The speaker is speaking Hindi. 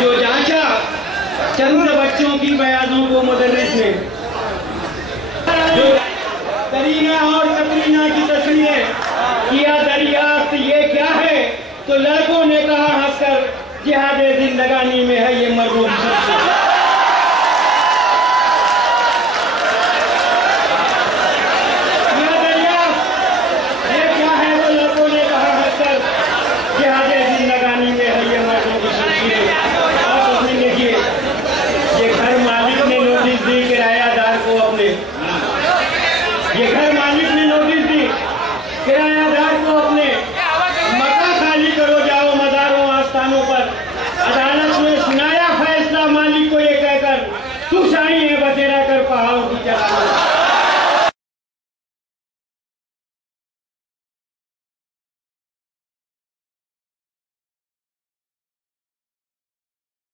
जो जांचा चंद बच्चों की बयानों को मुदर्रिस ने, जो करीना और कतरीना की तस्वीरें किया दरियाफ्त ये क्या है, तो लड़कों ने कहा हंसकर जिहाद जिंदगानी में है ये मरहूम।